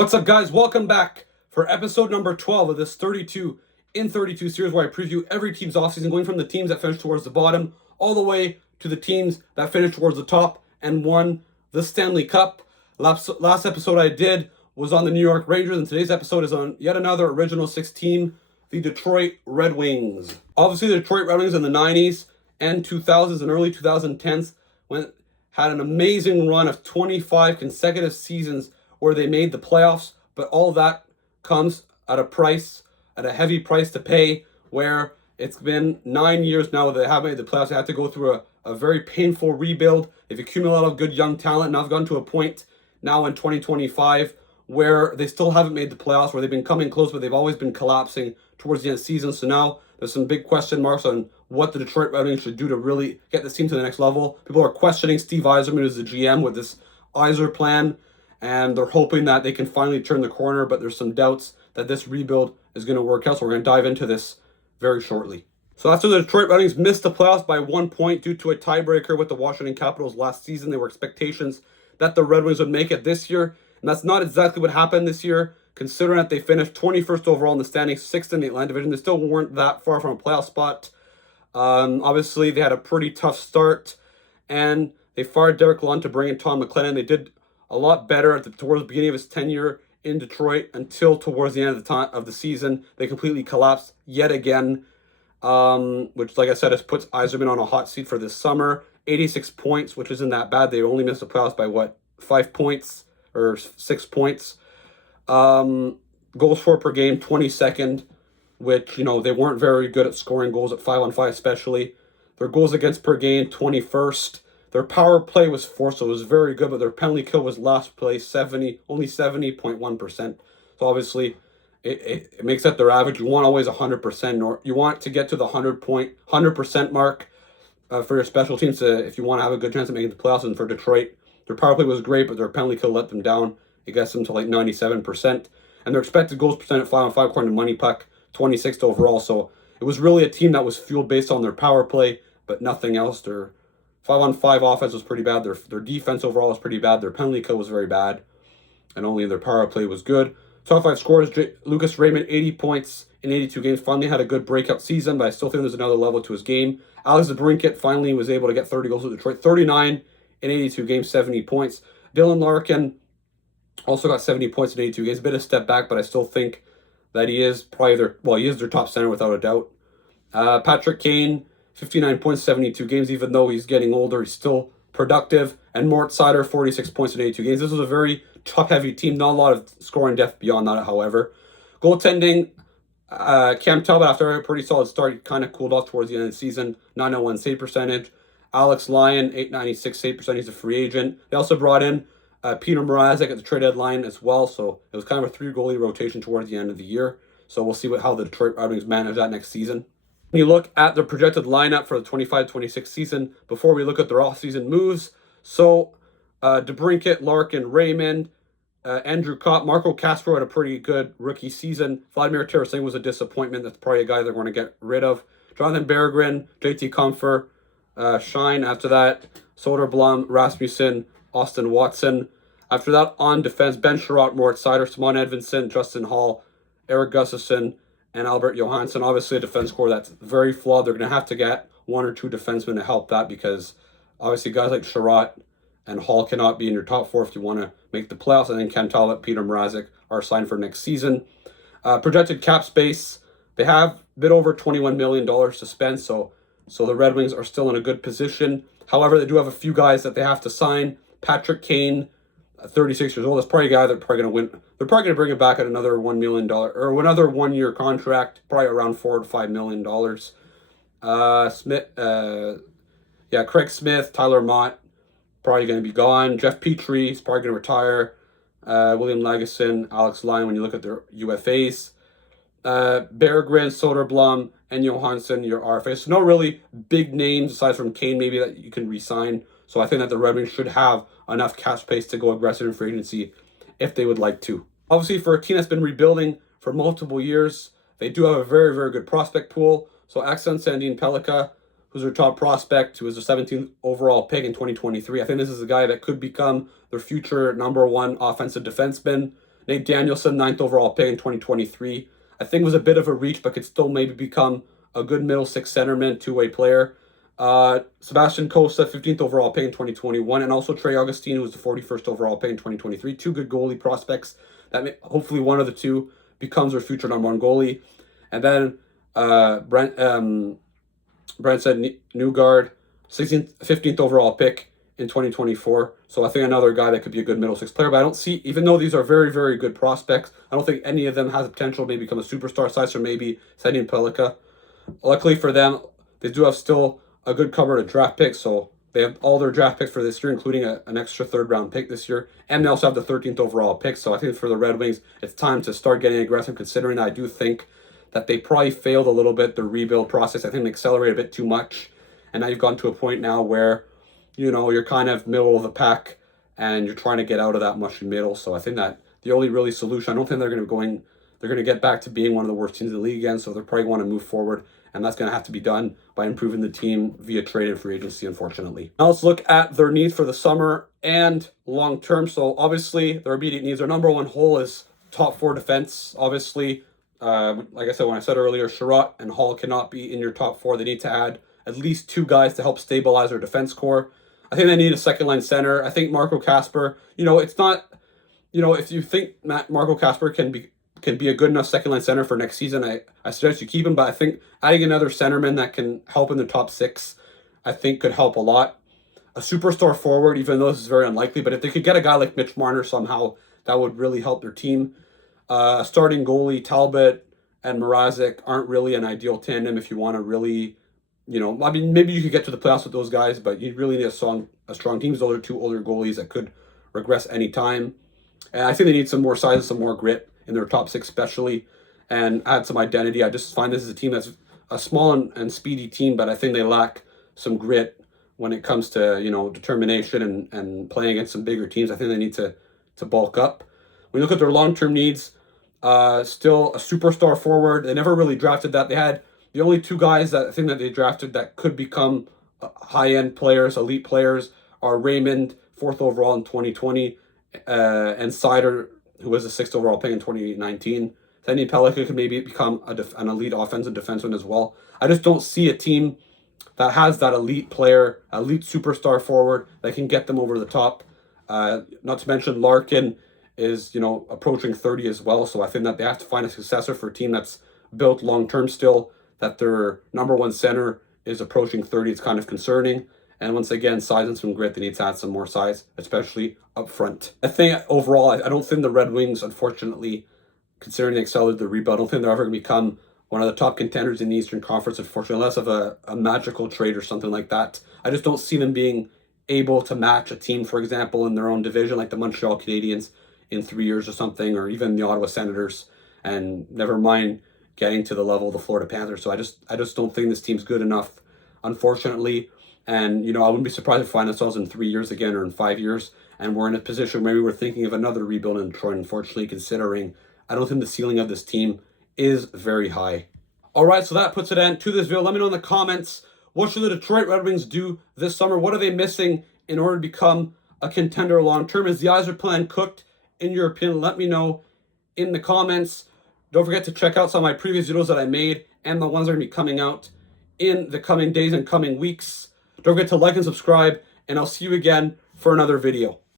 What's up, guys? Welcome back for episode number 12 of this 32 in 32 series where I preview every team's offseason, going from the teams that finished towards the bottom all the way to the teams that finished towards the top and won the Stanley Cup. Last episode I did was on the New York Rangers, and today's episode is on yet another Original Six team, the Detroit Red Wings. Obviously, the Detroit Red Wings in the 90s and 2000s and early 2010s had an amazing run of 25 consecutive seasons where they made the playoffs, but all that comes at a heavy price to pay, where it's been 9 years now that they haven't made the playoffs. They had to go through a very painful rebuild. They've accumulated a lot of good young talent. Now they've gotten to a point now in 2025 where they still haven't made the playoffs, where they've been coming close, but they've always been collapsing towards the end of the season. So now there's some big question marks on what the Detroit Red Wings should do to really get this team to the next level. People are questioning Steve Yzerman as the GM with this Yzer plan, and they're hoping that they can finally turn the corner, but there's some doubts that this rebuild is going to work out. So we're going to dive into this very shortly. So after the Detroit Red Wings missed the playoffs by 1 point due to a tiebreaker with the Washington Capitals last season, there were expectations that the Red Wings would make it this year, and that's not exactly what happened this year, considering that they finished 21st overall in the standings, 6th in the Atlantic Division. They still weren't that far from a playoff spot. Obviously, they had a pretty tough start, and they fired Derek Lalonde to bring in Tom McLennan. They did a lot better towards the beginning of his tenure in Detroit until towards the end of the season. They completely collapsed yet again, which, like I said, has puts Yzerman on a hot seat for this summer. 86 points, which isn't that bad. They only missed the playoffs by 5 points or 6 points. Goals for per game, 22nd, which, they weren't very good at scoring goals at 5-on-5 especially. Their goals against per game, 21st. Their power play was 4th, so it was very good, but their penalty kill was last place, only 70.1%. So obviously, it makes that their average. You want always 100%, or you want to get to the 100% mark for your special teams if you want to have a good chance of making the playoffs. And for Detroit, their power play was great, but their penalty kill let them down. It gets them to 97%. And their expected goals percent at 5-on-5, according to Money Puck, 26th overall. So it was really a team that was fueled based on their power play, but nothing else. Their 5-on-5 offense was pretty bad. Their defense overall was pretty bad. Their penalty kill was very bad. And only their power play was good. Top 5 scorers, Lucas Raymond, 80 points in 82 games. Finally had a good breakout season, but I still think there's another level to his game. Alex DeBrincat finally was able to get 30 goals with Detroit. 39 in 82 games, 70 points. Dylan Larkin also got 70 points in 82 games. A bit of a step back, but I still think that he is probably their top center without a doubt. Patrick Kane, 59 points, 72 games. Even though he's getting older, he's still productive. And Mort Seider, 46 points in 82 games. This was a very top-heavy team. Not a lot of scoring depth beyond that, however. Goaltending, Cam Talbot, after a pretty solid start, he kind of cooled off towards the end of the season. 901 save percentage. Alex Lyon, 896 save percentage. He's a free agent. They also brought in Peter Mrazek at the trade deadline as well. So it was kind of a 3-goalie rotation towards the end of the year. So we'll see how the Detroit Red Wings manage that next season. When you look at the projected lineup for the 25-26 season, before we look at their offseason moves, so DeBrincat, Larkin, Raymond, Andrew Kopp, Marco Castro had a pretty good rookie season. Vladimir Tarasenko was a disappointment. That's probably a guy they're going to get rid of. Jonathan Berggren, JT Compher, Shine. After that, Soderblom, Rasmussen, Austin Watson. After that, on defense, Ben Sherratt, Mort Seider, Simon Edvinsson, Justin Hall, Eric Gustafsson, and Albert Johansson. Obviously, a defense core that's very flawed. They're going to have to get 1 or 2 defensemen to help that, because obviously guys like Sherratt and Hall cannot be in your top 4 if you want to make the playoffs. And then Cam Talbot, Peter Mrazek are signed for next season. Projected cap space, they have a bit over $21 million to spend, so the Red Wings are still in a good position. However, they do have a few guys that they have to sign. Patrick Kane, 36 years old. That's probably a guy they're probably going to win. They're probably going to bring it back at another $1 million or another 1-year contract, probably around $4 to $5 million. Craig Smith, Tyler Mott, probably going to be gone. Jeff Petrie is probably going to retire. William Lagesson, Alex Lyon, when you look at their UFAs. Berggren, Soderblom, and Johansson, your RFAs. So no really big names aside from Kane maybe that you can re-sign. So I think that the Red Wings should have enough cap space to go aggressive in free agency if they would like to. Obviously, for a team that's been rebuilding for multiple years, they do have a very, very good prospect pool. So Axel Sandin Pellikka, who's their top prospect, who was the 17th overall pick in 2023. I think this is a guy that could become their future number 1 offensive defenseman. Nate Danielson, 9th overall pick in 2023. I think was a bit of a reach, but could still maybe become a good middle six centerman, two-way player. Sebastian Costa, 15th overall pick in 2021, and also Trey Augustine, who was the 41st overall pick in 2023. Two good goalie prospects that hopefully one of the two becomes our future number one goalie. And then Brent said Newgard, 15th overall pick in 2024. So I think another guy that could be a good middle six player. But I don't see, even though these are very, very good prospects, I don't think any of them has the potential to maybe become a superstar size, or maybe Sending Pellikka. Luckily for them, they do have still a good cover to draft picks. So they have all their draft picks for this year, including an extra third-round pick this year. And they also have the 13th overall pick. So I think for the Red Wings, it's time to start getting aggressive, considering that I do think that they probably failed a little bit, the rebuild process. I think they accelerated a bit too much. And now you've gotten to a point now where, you know, you're kind of middle of the pack and you're trying to get out of that mushy middle. So I think that the only really solution, I don't think they're going to get back to being one of the worst teams in the league again. So they're probably going to move forward. And that's going to have to be done by improving the team via trade and free agency, unfortunately. Now let's look at their needs for the summer and long term. So obviously their immediate needs, their number one hole is top four defense. Obviously, like I said, when I said earlier, Sherratt and Hall cannot be in your top four. They need to add at least two guys to help stabilize their defense core. I think they need a second line center. I think Marco Kasper, it's not, if you think Marco Kasper can be a good enough second line center for next season, I suggest you keep him. But I think adding another centerman that can help in the top six, I think could help a lot. A superstar forward, even though this is very unlikely, but if they could get a guy like Mitch Marner somehow, that would really help their team. A starting goalie, Talbot and Mrazek aren't really an ideal tandem if you want to really, maybe you could get to the playoffs with those guys, but you really need a strong team. Those are two older goalies that could regress anytime. And I think they need some more size, some more grit in their top six especially, and add some identity. I just find this is a team that's a small and speedy team, but I think they lack some grit when it comes to, determination and playing against some bigger teams. I think they need to bulk up. When you look at their long-term needs, still a superstar forward. They never really drafted that. They had the only two guys that I think that they drafted that could become high-end players, elite players, are Raymond, 4th overall in 2020, and Seider, who was a 6th overall pick in 2019. Sending Pellikka could maybe become an elite offensive defenseman as well. I just don't see a team that has that elite player, elite superstar forward that can get them over the top. Not to mention Larkin is, approaching 30 as well. So I think that they have to find a successor for a team that's built long-term still, that their number one center is approaching 30. It's kind of concerning. And once again, size and some grit, they need to add some more size, especially up front. I think overall, I don't think the Red Wings, unfortunately, considering they accelerated the rebuild, I don't think they're ever going to become one of the top contenders in the Eastern Conference, unfortunately, unless of a magical trade or something like that. I just don't see them being able to match a team, for example, in their own division, like the Montreal Canadiens in 3 years or something, or even the Ottawa Senators, and never mind getting to the level of the Florida Panthers. So I just don't think this team's good enough, unfortunately. And, I wouldn't be surprised if we find ourselves in 3 years again or in 5 years, and we're in a position where maybe we're thinking of another rebuild in Detroit, unfortunately, considering I don't think the ceiling of this team is very high. All right, so that puts an end to this video. Let me know in the comments, what should the Detroit Red Wings do this summer? What are they missing in order to become a contender long-term? Is the Yzer plan cooked, in your opinion? Let me know in the comments. Don't forget to check out some of my previous videos that I made and the ones that are going to be coming out in the coming days and coming weeks. Don't forget to like and subscribe, and I'll see you again for another video.